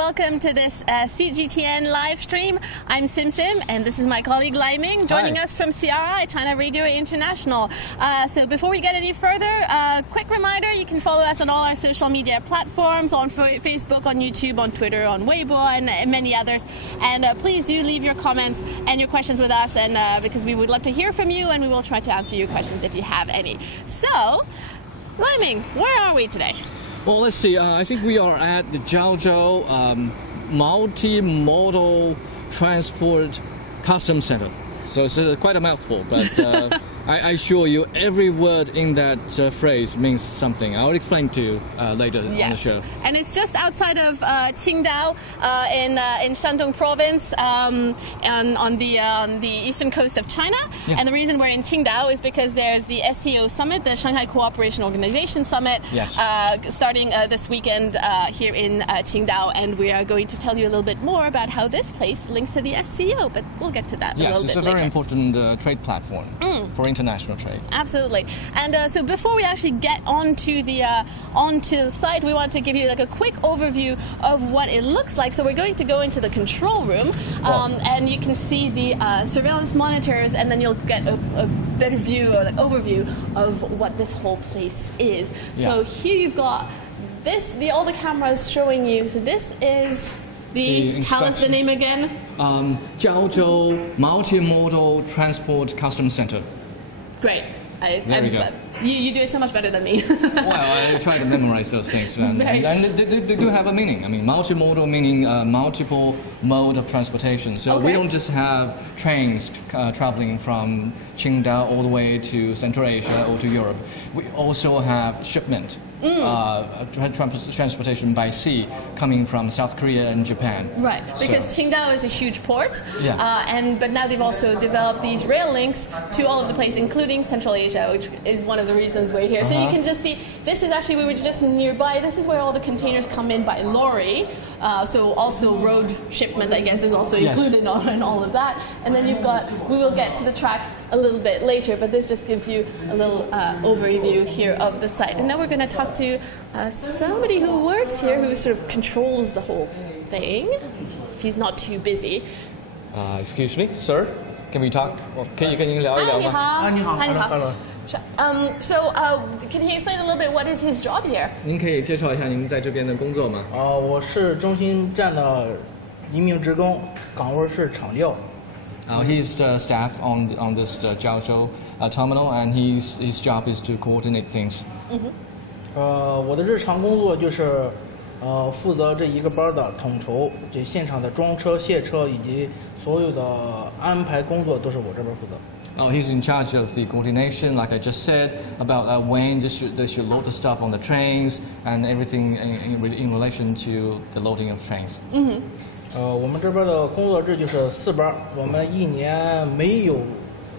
welcome to this CGTN live stream. I'm Sim, and this is my colleague Laiming, joining us from CRI, China Radio International. So before we get any further, quick reminder, you can follow us on all our social media platforms, on Facebook, on YouTube, on Twitter, on Weibo, and many others. And please do leave your comments and your questions with us, and because we would love to hear from you, and we will try to answer your questions if you have any. So, Laiming, where are we today? Well, let's see. I think we are at the Jiaozhou multi-modal transport customs center. So it's quite a mouthful, but I assure you every word in that phrase means something. I'll explain to you later on the show. And it's just outside of Qingdao in Shandong province on the eastern coast of China. Yeah. And the reason we're in Qingdao is because there's the SCO Summit, the Shanghai Cooperation Organization Summit, starting this weekend here in Qingdao. And we are going to tell you a little bit more about how this place links to the SCO, but we'll get to that a little bit later. Yes, it's a very important trade platform for international trade. Absolutely. And so before we actually get onto the site, we want to give you like a quick overview of what it looks like. So we're going to go into the control room, and you can see the surveillance monitors, and then you'll get a better view or like overview of what this whole place is. Yeah. So here you've got all the cameras showing you. So this is tell us the name again. Jiaozhou Multimodal Transport Customs Center. Great. There we go. You do it so much better than me. Well, I try to memorize those things. And they do have a meaning. I mean, multimodal meaning multiple mode of transportation. So we don't just have trains traveling from Qingdao all the way to Central Asia or to Europe. We also have shipment. Transportation by sea coming from South Korea and Japan. Right, because Qingdao is a huge port, but now they've also developed these rail links to all of the places, including Central Asia, which is one of the reasons we're here. So you can just see, this is actually, we were just nearby, this is where all the containers come in by lorry, so also road shipment, I guess, is also included in all of that. And then you've got, we will get to the tracks a little bit later, but this just gives you a little overview here of the site. And now we're going to talk to somebody who works here, who sort of controls the whole thing, if he's not too busy. Excuse me, sir, can we talk? 可以跟您聊一聊吗？你好。Hello. So, can you explain a little bit what is his job here? 您可以介绍一下您在这边的工作吗？我是中心站的一名职工，岗位是场调。He's the staff on this Jiaozhou terminal, and his job is to coordinate things. 我的日常工作就是负责这一个班的统筹，这现场的装车、卸车以及所有的安排工作都是我这边负责。He's in charge of the coordination, like I just said, about when they should load the stuff on the trains and everything in relation to the loading of trains. 我们这边的工作制就是4班，我们一年没有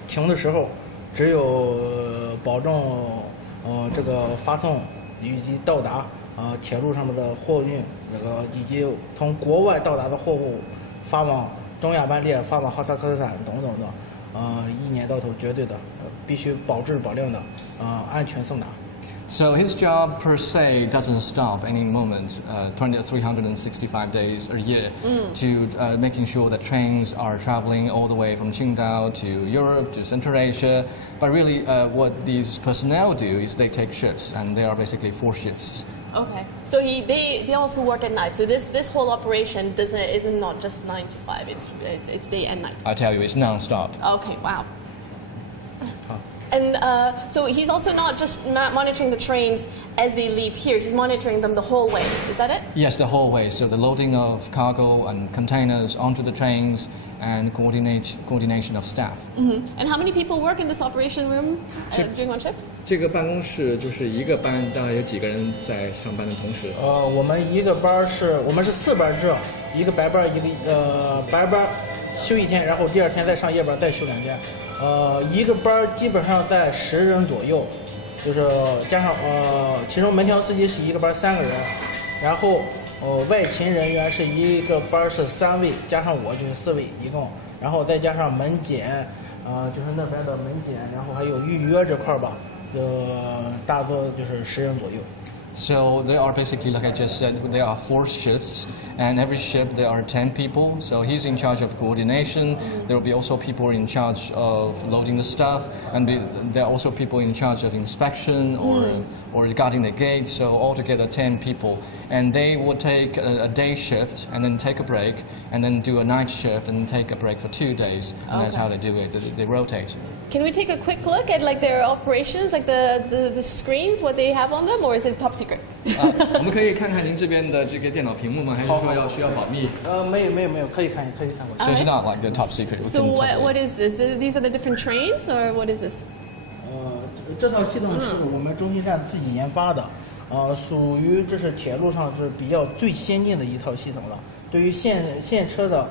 停的时候，只有保证这个发送以及到达铁路上面的货运以及从国外到达的货物发往中亚班列、发往哈萨克斯坦等等的，一年到头绝对的必须保质保量的安全送达。So his job per se doesn't stop any moment, 365 days a year, to making sure that trains are traveling all the way from Qingdao to Europe, to Central Asia. But really what these personnel do is they take shifts, and there are basically 4 shifts. Okay, so they also work at night. So this whole operation isn't not just 9 to 5. It's day and night. I tell you, it's non-stop. Okay, wow. And so he's also not just monitoring the trains as they leave here. He's monitoring them the whole way. Is that it? Yes, the whole way. So the loading of cargo and containers onto the trains and coordination of staff. And how many people work in this operation room during one shift? 这个办公室就是一个班，大概有几个人在上班的同时？我们一个班我们是4班制，一个白班，一个白班休1天，然后第2天再上夜班，再休2天。一个班基本上在10人左右，就是加上其中门条司机是一个班3个人，然后外勤人员是一个班是3位，加上我就是4位一共，然后再加上门检，就是那边的门检，然后还有预约这块吧，大多就是10人左右。So there are basically, like I just said, there are 4 shifts, and every shift there are 10 people. So he's in charge of coordination. There will be also people in charge of loading the stuff, and there are also people in charge of inspection or guarding the gate. So altogether 10 people, and they will take a day shift and then take a break, and then do a night shift and take a break for 2 days. And that's how they do it. They rotate. Can we take a quick look at like their operations, like the screens, what they have on them, or is it top secret? 我们可以看看您这边的这个电脑屏幕吗？还是说需要保密？没有，可以看过去。So it's not like the top secret. So what is this? These are the different trains, or what is this? 这套系统是我们中心站自己研发的，属于这是铁路上是比较最先进的一套系统了。对于现车的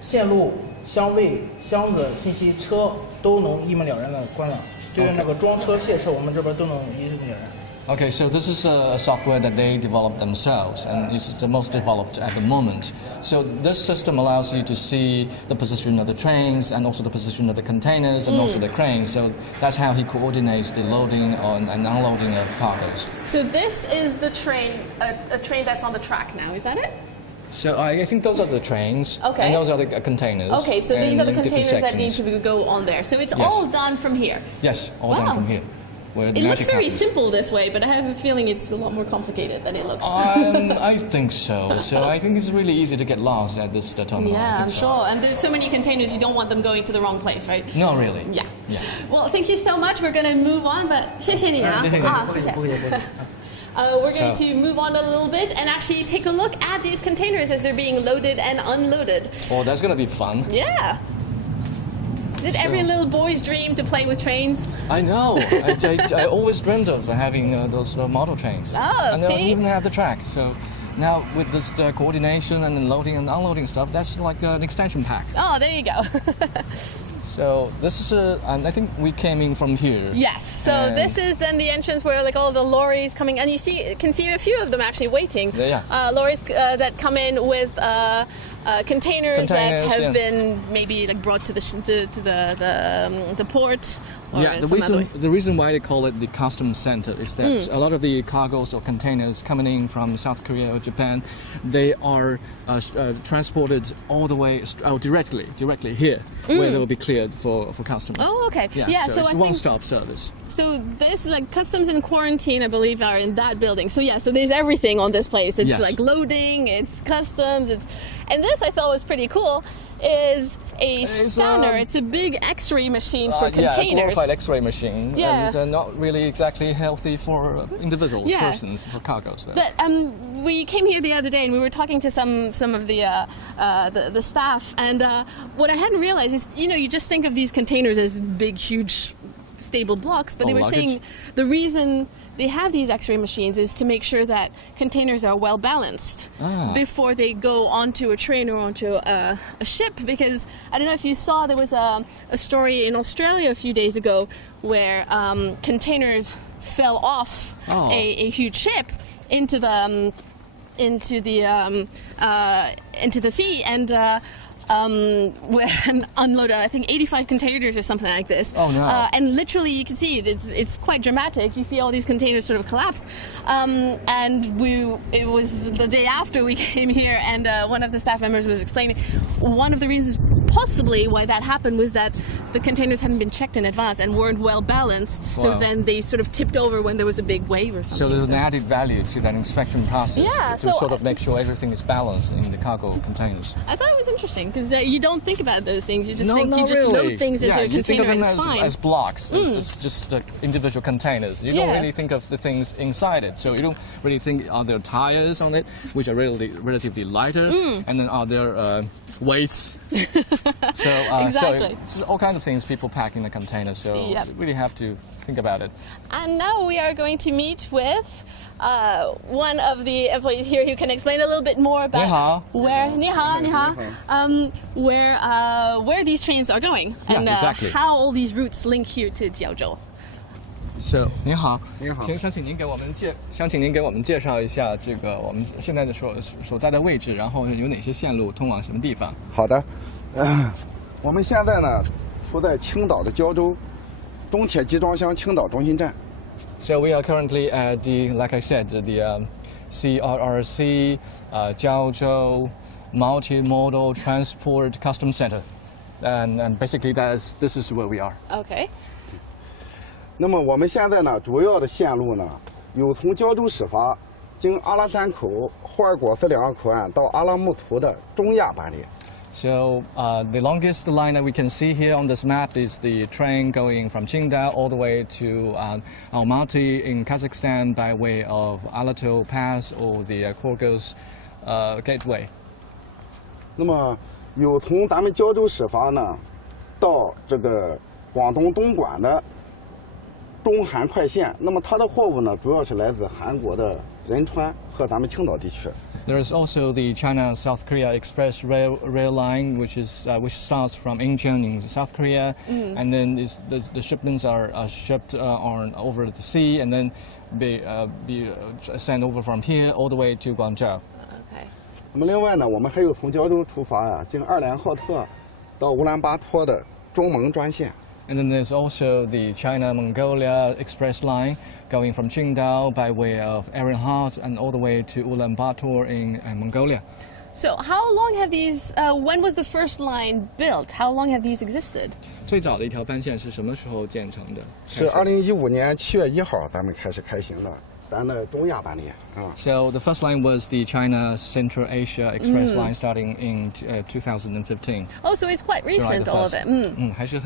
线路、相位、箱子信息、车都能一目了然的观览。对于那个装车、卸车，我们这边都能一目了然。Okay, so this is a software that they developed themselves, and it's the most developed at the moment. So this system allows you to see the position of the trains and also the position of the containers and also the cranes. So that's how he coordinates the loading and unloading of cargoes. So this is the train, a train that's on the track now, is that it? So I think those are the trains, okay. And those are the containers. Okay, so these are the containers that need to go on there. So it's all done from here? Yes, all done from here. It looks very simple this way, but I have a feeling it's a lot more complicated than it looks. I think so. So I think it's really easy to get lost at this terminal. Yeah, I'm sure. And there's so many containers, you don't want them going to the wrong place, right? No, really. Yeah. Well, thank you so much. We're going to move on, but 谢谢你啊。We're going to move on a little bit and actually take a look at these containers as they're being loaded and unloaded. Oh, that's going to be fun. Yeah. Is it every little boy's dream to play with trains? I know. I always dreamed of having those model trains. Oh, and they don't even have the track. So now with this coordination and loading and unloading stuff, that's like an extension pack. Oh, there you go. So this is I think we came in from here. Yes. So this is then the entrance where like all the lorries coming, and you can see a few of them actually waiting. Yeah. Lorries that come in with containers that have been maybe like brought to the port. Yeah, the reason why they call it the customs center is that a lot of the cargoes or containers coming in from South Korea or Japan, they are transported all the way directly here, where they will be cleared for customs. Oh, okay. Yeah, so it's a one-stop service. So this, like customs and quarantine, I believe, are in that building. So so there's everything on this place. It's like loading, it's customs, and this I thought was pretty cool. Is a scanner. It's a big X-ray machine for containers. Yeah, a glorified X-ray machine. Yeah. And not really exactly healthy for individuals, persons, for cargoes. But we came here the other day and we were talking to some of the staff, and what I hadn't realized is, you just think of these containers as big, huge, stable blocks, but they were saying the reason they have these X-ray machines is to make sure that containers are well balanced before they go onto a train or onto a ship. Because I don't know if you saw, there was a story in Australia a few days ago where containers fell off a huge ship into the sea, and unloaded, I think 85 containers or something like this. Oh no! And literally, you can see it's quite dramatic. You see all these containers sort of collapsed, and it was the day after we came here, and one of the staff members was explaining one of the reasons possibly why that happened was that the containers hadn't been checked in advance and weren't well balanced. So then they sort of tipped over when there was a big wave or something. So there's an added value to that inspection process to sort of make sure everything is balanced in the cargo containers. I thought it was interesting because you don't think about those things. You just load things into a container. You think of them and it's fine. as blocks. It's just individual containers. You don't really think of the things inside it. So you don't really think, are there tires on it, which are relatively lighter, and then are there weights? So exactly. So all kinds of things people pack in a container. So you really have to think about it. And now we are going to meet with one of the employees here who can explain a little bit more about where these trains are going and how all these routes link here to Jiaozhou. So 您好，想请您给我们介绍一下这个我们现在的所在的位置，然后有哪些线路通往什么地方？好的，我们现在呢处在青岛的胶州中铁集装箱青岛中心站， So we are currently at the, like I said, the CRRC Jiaozhou Multimodal Transport Customs Center, and basically this is where we are. Okay. 那么我们现在呢，主要的线路呢，有从胶州始发，经阿拉山口、霍尔果斯两个口岸到阿拉木图的中亚班列。 So the longest line that we can see here on this map is the train going from Qingdao all the way to Almaty in Kazakhstan by way of Alato Pass or the Korgos Gateway. 那么有从咱们胶州始发呢，到这个广东东莞的中韩快线。那么它的货物呢，主要是来自韩国的仁川和咱们青岛地区。 There is also the China-South Korea Express rail line, which starts from Incheon in South Korea, and then the shipments are shipped over the sea, and then be sent over from here all the way to Guangzhou. Okay. 那么另外呢，我们还有从胶州出发呀，经二连浩特到乌兰巴托的中蒙专线。 And then there's also the China-Mongolia Express line going from Qingdao by way of Urianhai and all the way to Ulaanbaatar in Mongolia. So how long have these, when was the first line built? How long have these existed? 最早的一条班线是什么时候建成的？是2015年7月1号咱们开始开行的，咱的中亚班列啊。So the first line was the China Central Asia Express line starting in 2015. Oh, so it's quite recent, all of it. 还是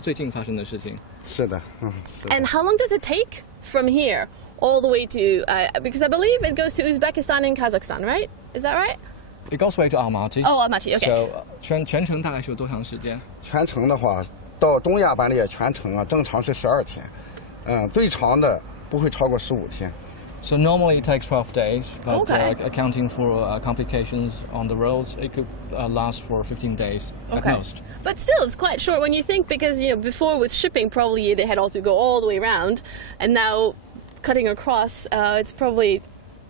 最近发生的事情。是的，是的。 And how long does it take from here all the way to, because I believe it goes to Uzbekistan and Kazakhstan, right? Is that right? It goes way to Almaty. Oh, Almaty, okay. So 全程大概是有多长时间？全程的话，到中亚班列全程啊，正常是12天，最长的不会超过15天。 So normally it takes 12 days, but Okay. Accounting for complications on the roads, it could last for 15 days at most. But still, it's quite short when you think, because before with shipping, probably they had all to go all the way around, and now cutting across, it's probably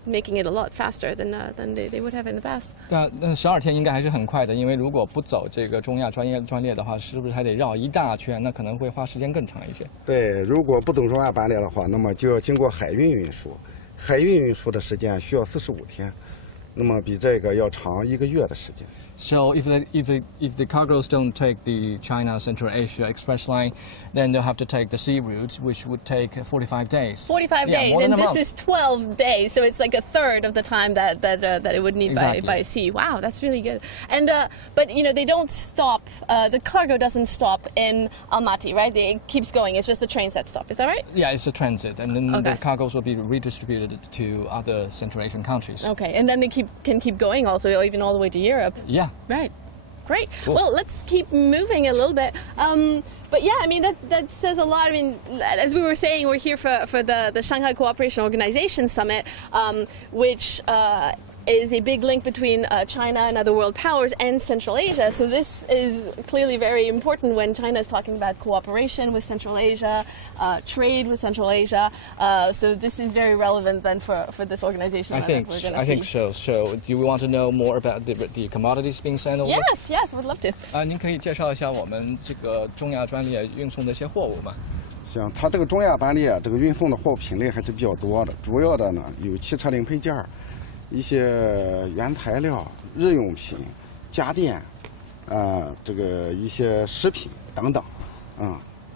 making it a lot faster than they would have in the past. 但12天应该还是很快的，因为如果不走这个中亚专列的话，是不是还得绕一大圈？那可能会花时间更长一些。对，如果不走中亚班列的话，那么就要经过海运运输，海运运输的时间需要45天，那么比这个要长1个月的时间。 So if the cargoes don't take the China Central Asia Express line, then they'll have to take the sea route, which would take 45 days. 45 days, more than and a this month. is 12 days, so it's like a third of the time that it would need Exactly. by sea. Wow, that's really good. And but they don't stop. The cargo doesn't stop in Almaty, right? It keeps going. It's just the trains that stop. Is that right? Yeah, it's a transit, and then Okay. the cargoes will be redistributed to other Central Asian countries. Okay, and then they can keep going also, even all the way to Europe. Yeah. Right. Great. Cool. Well, let's keep moving a little bit. But yeah, I mean, that says a lot. I mean, as we were saying, we're here for the Shanghai Cooperation Organization Summit, which is a big link between China and other world powers and Central Asia. So this is clearly very important when China is talking about cooperation with Central Asia, trade with Central Asia. So this is very relevant then for this organization. I think so. So do you want to know more about the commodities being sent over? Yes, would love to. 您可以介绍一下我们这个中亚专列运送的一些货物吗？ 行，它这个中亚班列这个运送的货物品类还是比较多的，主要的呢有汽车零配件、一些原材料、日用品、家电，这个一些食品等等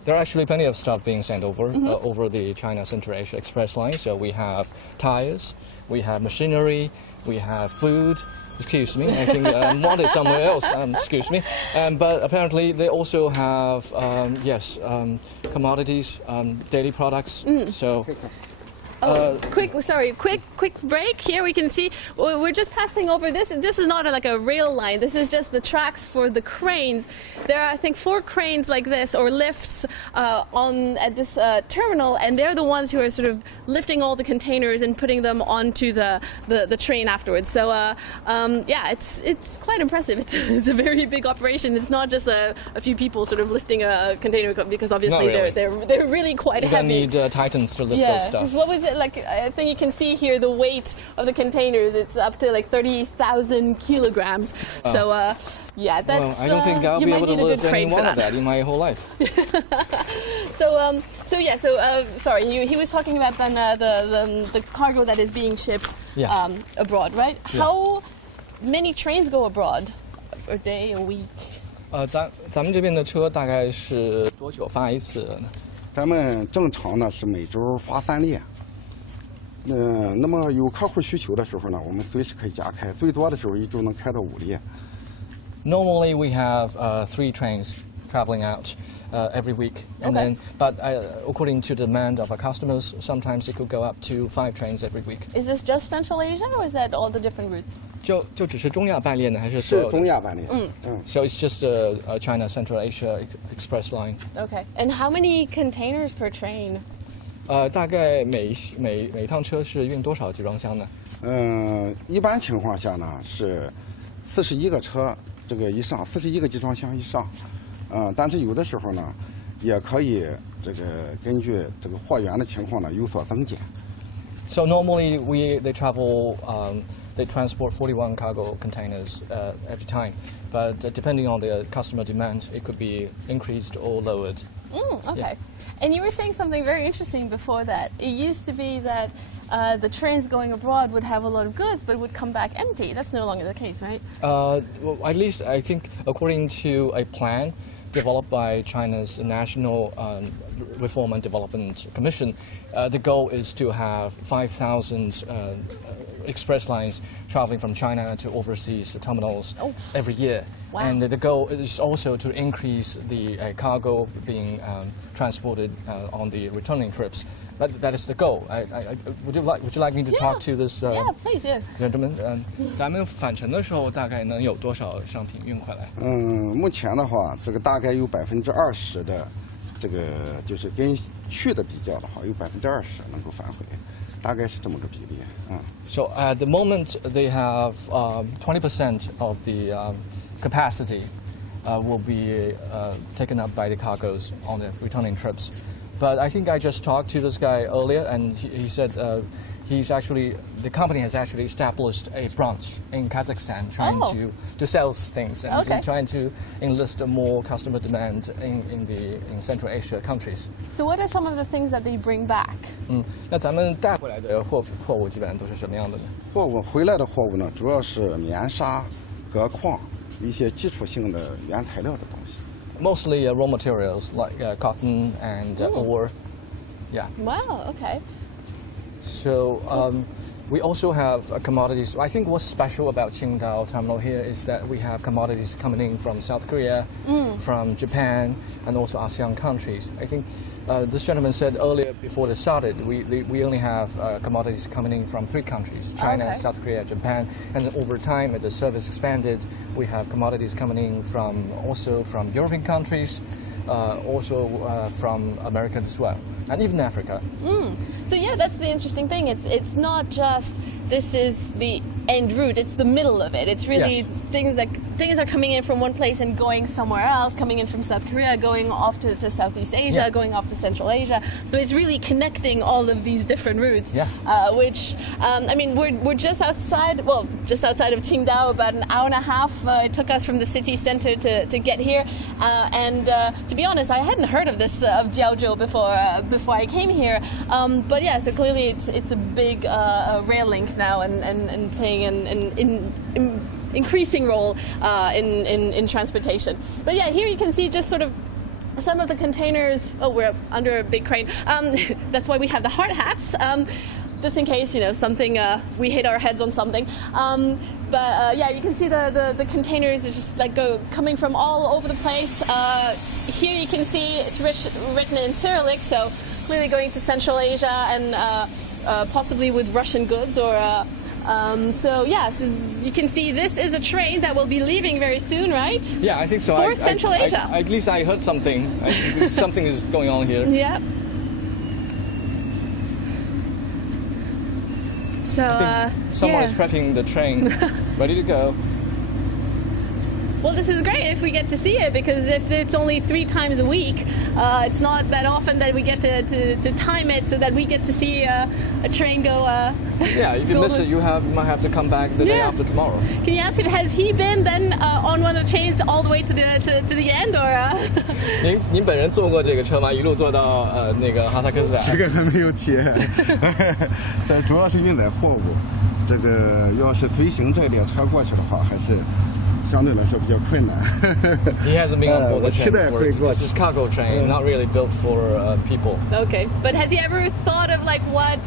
，There are actually plenty of stuff being sent over over the China Central Asia Express line. So we have tires, we have machinery, we have food. Excuse me, I think wanted somewhere else. Excuse me, but apparently they also have commodities, daily products. So. Quick break. Here we can see we're just passing over this. This is not like a rail line. This is just the tracks for the cranes. There are, I think, 4 cranes like this, or lifts, at this terminal, and they're the ones who are sort of lifting all the containers and putting them onto the train afterwards. So it's quite impressive. It's a very big operation. It's not just a few people sort of lifting a container, because obviously really. they're really quite You're heavy. gonna need titans to lift those stuff. What was it? I think you can see here the weight of the containers. It's up to like 30,000 kilograms. So yeah, that's. Well, I don't think I'll be able to lift any one of that in my whole life. So sorry, he was talking about then the cargo that is being shipped abroad, right? Yeah. How many trains go abroad a day, a week? 咱们这边的车大概是多久发一次呢？咱们正常呢是每周发3列。那么有客户需求的时候呢，我们随时可以加开，最多的时候一周能开到5列。Normally we have 3 trains traveling out every week, and then according to the demand of our customers, sometimes it could go up to 5 trains every week. Is this just Central Asia, or is that all the different routes? 就只是中亚班列呢，还是是中亚班列？So it's just a China Central Asia Express line. Okay. And how many containers per train? 大概每趟车是运多少集装箱呢？一般情况下呢是41个车这个以上，41个集装箱以上。但是有的时候呢，也可以这个根据这个货源的情况呢有所增减。So normally they transport 41 cargo containers every time, but depending on the customer demand, it could be increased or lowered. Okay. Yeah. And you were saying something very interesting before that. It used to be that the trains going abroad would have a lot of goods, but it would come back empty. That's no longer the case, right? Well, at least I think according to a plan developed by China's National Reform and Development Commission, the goal is to have 5,000 express lines traveling from China to overseas terminals every year. Wow. And the goal is also to increase the cargo being transported on the returning trips. That is the goal. Would you like me to talk to this yeah, please, yeah. gentleman? 咱们返程的时候大概能有多少商品运回来？目前的话，这个大概有20%的，这个就是跟去的比较的话，有20%能够返回，大概是这么个比例。So at the moment they have 20% of the capacity will be taken up by the cargoes on the returning trips. But I think I just talked to this guy earlier, and he said the company has actually established a branch in Kazakhstan trying to sell things and trying to enlist more customer demand in Central Asia countries. So what are some of the things that they bring back? 那咱们带回来的货物基本上都是什么样的呢？货物回来的货物呢，主要是棉纱、镉矿一些基础性的原材料的东西。Mostly raw materials like cotton and ore. Yeah. Wow, okay. So we also have commodities. I think what's special about Qingdao terminal here is that we have commodities coming in from South Korea, from Japan, and also ASEAN countries. I think this gentleman said earlier before they started, we only have commodities coming in from 3 countries, China, South Korea, Japan, and then over time as the service expanded, we have commodities coming in also from European countries, also from America as well, and even Africa. So yeah, that's the interesting thing. It's not just this is the end route, it's the middle of it. It's really things are coming in from one place and going somewhere else, coming in from South Korea, going off to Southeast Asia, going off to Central Asia. So it's really connecting all of these different routes, which, I mean, we're just outside of Qingdao, about an hour and a half. It took us from the city center to get here. And to be honest, I hadn't heard of this, of Jiaozhou before I came here. But yeah, so clearly it's a big rail link now and playing an increasing role in transportation. But yeah, here you can see just sort of some of the containers. Oh, we're under a big crane. That's why we have the hard hats, just in case, something, we hit our heads on something. But yeah, you can see the containers are just like coming from all over the place. Here you can see it's written in Cyrillic, so clearly going to Central Asia and possibly with Russian goods or. So yeah, so you can see this is a train that will be leaving very soon, right? Yeah, I think so. For Central Asia. At least I heard something. Something is going on here. Yeah. So I think someone is prepping the train, ready to go. Well, this is great if we get to see it, because if it's only 3 times a week, it's not that often that we get to time it so that we get to see a train go. Yeah, if you miss it, you might have to come back the day after tomorrow. Can you ask him, has he been then on one of the trains all the way to the end, or? 您本人坐过这个车吗？一路坐到那个哈萨克斯坦？这个还没有体验，这主要是运载货物。这个要是随行这列车过去的话，还是相对来说比较困难。He hasn't been on board the train before. It's just a cargo train, not really built for people. Okay, but has he ever thought of like what?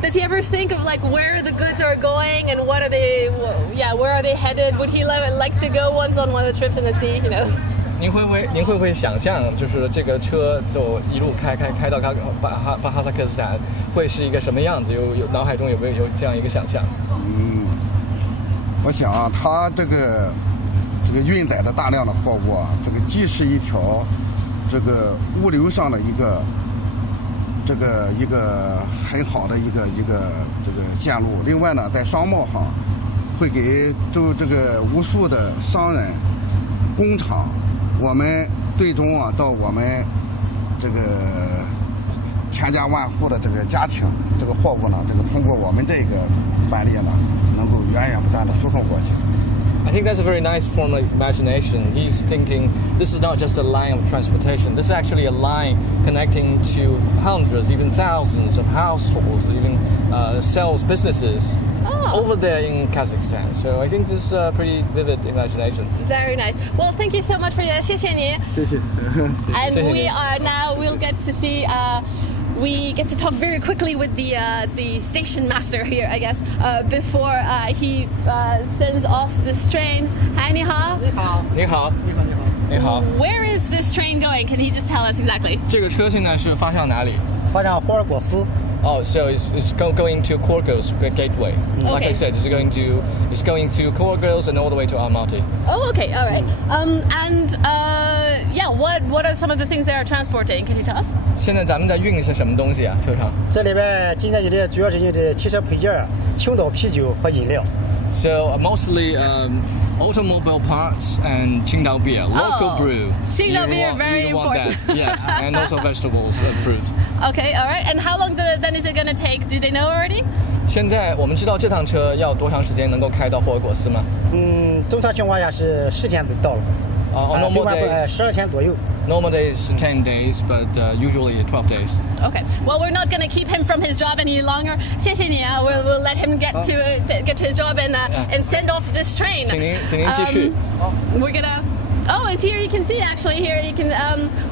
Does he ever think of like where the goods are going and what are they? Yeah, where are they headed? Would he like to go once on one of the trips in the sea? You know. 您会不会想象，就是这个车就一路开到哈萨克斯坦，会是一个什么样子？有脑海中有没有这样一个想象？我想啊，它这个运载的大量的货物啊，这个既是一条这个物流上的一个很好的一个这个线路。另外呢，在商贸上会给这个无数的商人、工厂，我们最终啊到我们这个千家万户的这个家庭，这个货物呢，这个通过我们这个班列呢，能够源源不断的输送过去。I think that's a very nice form of imagination. He's thinking this is not just a line of transportation. This is actually a line connecting to hundreds, even thousands of households, even sales businesses over there in Kazakhstan. So I think this is a pretty vivid imagination. Very nice. Well, thank you so much for your 谢谢你. And we'll get to see. We get to talk very quickly with the station master here, I guess, before he sends off this train. Hi, 你好. 你好. Where is this train going? Can he just tell us exactly? 这个车现在是发向哪里？发向霍尔果斯。Oh, so it's going to Korgos gateway. Like I said, it's going through Korgos and all the way to Almaty. Oh, okay, all right. What are some of the things they are transporting? Can you tell us? 现在咱们在运一些什么东西啊？车上？这里边今天主要是运的汽车配件、青岛啤酒和饮料。So mostly automobile parts and Qingdao beer, local brew. Qingdao beer, very important. Yes, and also vegetables and fruit. Okay, all right. And how long then is it going to take? Do they know already? 现在我们知道这趟车要多长时间能够开到霍尔果斯吗？正常情况下是10天就到了。normal days 12天左右。Normal days 10 days, but usually 12 days. Okay. Well, we're not going to keep him from his job any longer. 谢谢你啊 We'll let him get to his job and send off this train. 请您继续。We're gonna. Oh, it's here. You can see actually here. You can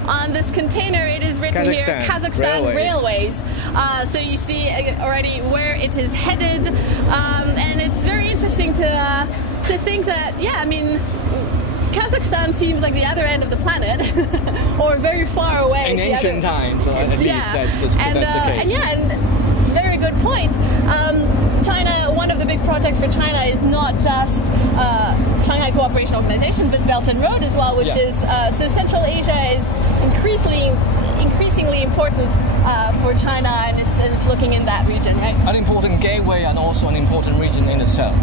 on this container. It is written here Kazakhstan Railways. So you see already where it is headed, and it's very interesting to think that I mean. Kazakhstan seems like the other end of the planet, or very far away. In ancient times, at least that's the case. And very good point. China, one of the big projects for China is not just Shanghai Cooperation Organization, but Belt and Road as well, which is so Central Asia is increasingly important for China, and it's looking in that region, right? An important gateway and also an important region in itself.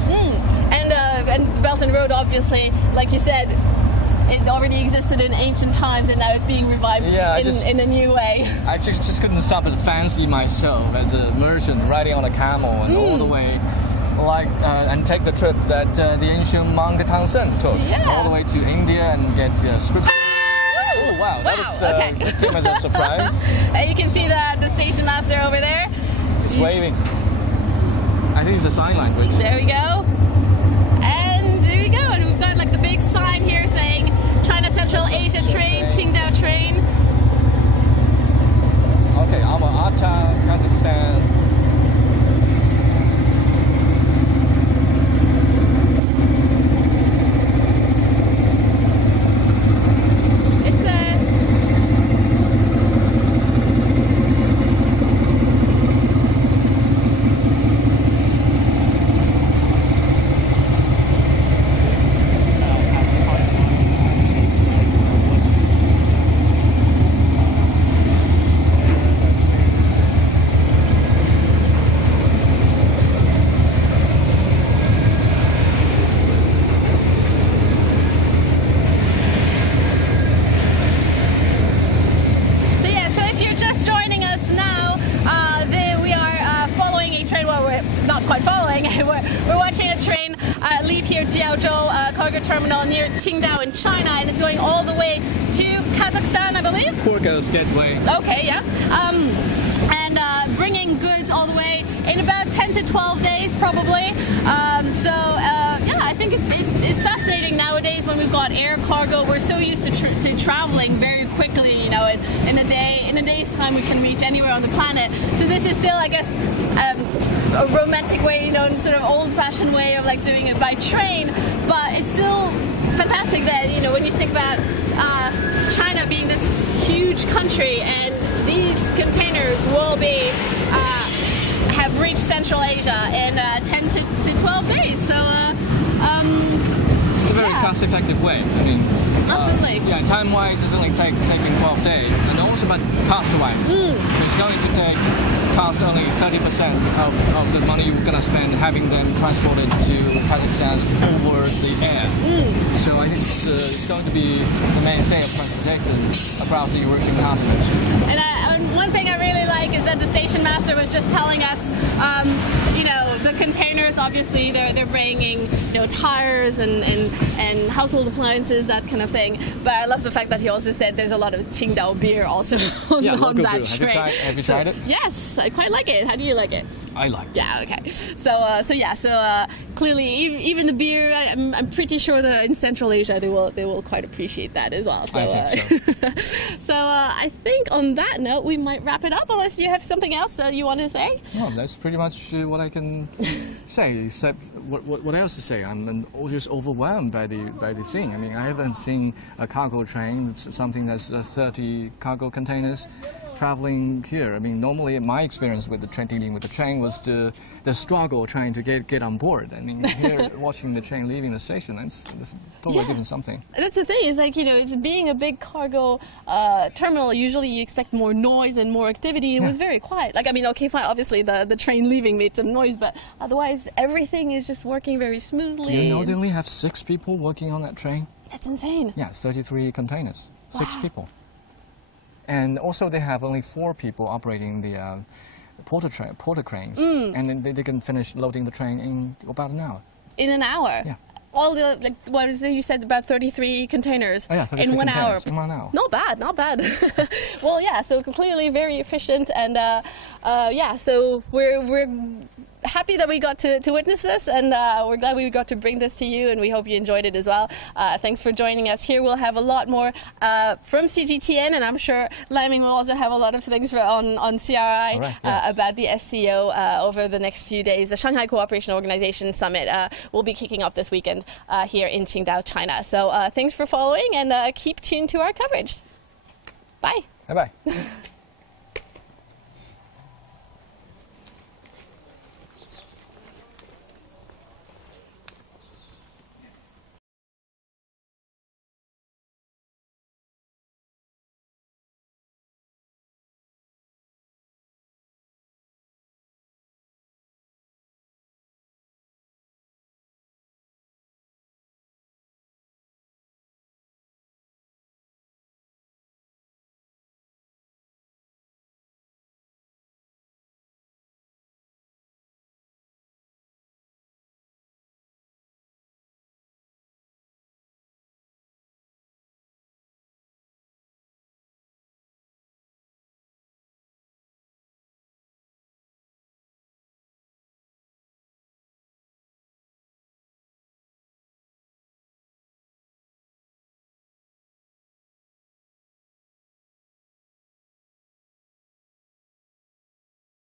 And Belt and Road, obviously, like you said, it already existed in ancient times, and now it's being revived in a new way. I just couldn't stop but fancy myself as a merchant riding on a camel and all the way, and take the trip that the ancient monk Tang Sen took, all the way to India and get scripture. Oh wow, that came as a surprise. You can see the station master over there. He's waving. I think it's a sign language. There we go. And here we go. And we've got like the big sign here saying China Central Asia train, Qingdao train. Okay, Alma-Ata, Kazakhstan. terminal near Qingdao in China, and it's going all the way to Kazakhstan, I believe. Porco's Gateway. Okay, yeah. And bringing goods all the way in about 10 to 12 days, probably. Yeah, I think it's fascinating nowadays when we've got air cargo. We're so used to traveling very quickly, you know, in a day's time we can reach anywhere on the planet. So this is still, I guess, a romantic way, you know, sort of old-fashioned way of like doing it by train, but it's still fantastic that, you know, when you think about China being this huge country and these containers will be have reached Central Asia in 10 to 12 days. So it's a very cost-effective way. I mean, absolutely. Yeah, time-wise, it's only taking 12 days, and also, but cost-wise, it's going to cost only 30% of the money you're going to spend having them transported to Kazakhstan over the air. So I think it's going to be the mainstay of transportation across the Eurasian continent. And one thing I really like is that the station master was just telling us, you know, the containers, obviously they're bringing, you know, tires and household appliances, that kind of thing. But I love the fact that he also said there's a lot of Qingdao beer also on that train. Have you tried it? Yes, I quite like it. How do you like it? I like it. Yeah, okay. So clearly, even the beer, I'm pretty sure that in Central Asia they will quite appreciate that as well. So, I think so. I think on that note we might wrap it up. Unless you have something else that you want to say. No, that's pretty much what I can say. Except what else to say? I'm just overwhelmed by the thing. I mean, I haven't seen a cargo train, something that's 30 cargo containers traveling here. I mean, normally my experience with the train, dealing with the train, was the struggle trying to get on board. I mean, here watching the train leaving the station, it's totally different something. That's the thing. It's like, you know, it's being a big cargo terminal. Usually you expect more noise and more activity. It was very quiet. Like, I mean, okay, fine. Obviously the train leaving made some noise, but otherwise everything is just working very smoothly. Do you know they only have 6 people working on that train? That's insane. Yeah, 33 containers, 6 people. And also they have only 4 people operating the porter cranes. And then they can finish loading the train in about an hour. In an hour? Yeah. All the, like, what is it? You said about 33 containers. Oh, yeah, 33 in 1 hour. In 1 hour. Not bad, not bad. Well, yeah, so clearly very efficient, and yeah, so we're happy that we got to witness this, and we're glad we got to bring this to you, and we hope you enjoyed it as well. Thanks for joining us here. We'll have a lot more from CGTN, and I'm sure Laiming will also have a lot of things on CRI about the SCO over the next few days. The Shanghai Cooperation Organization Summit will be kicking off this weekend here in Qingdao, China. So thanks for following, and keep tuned to our coverage. Bye. Bye-bye.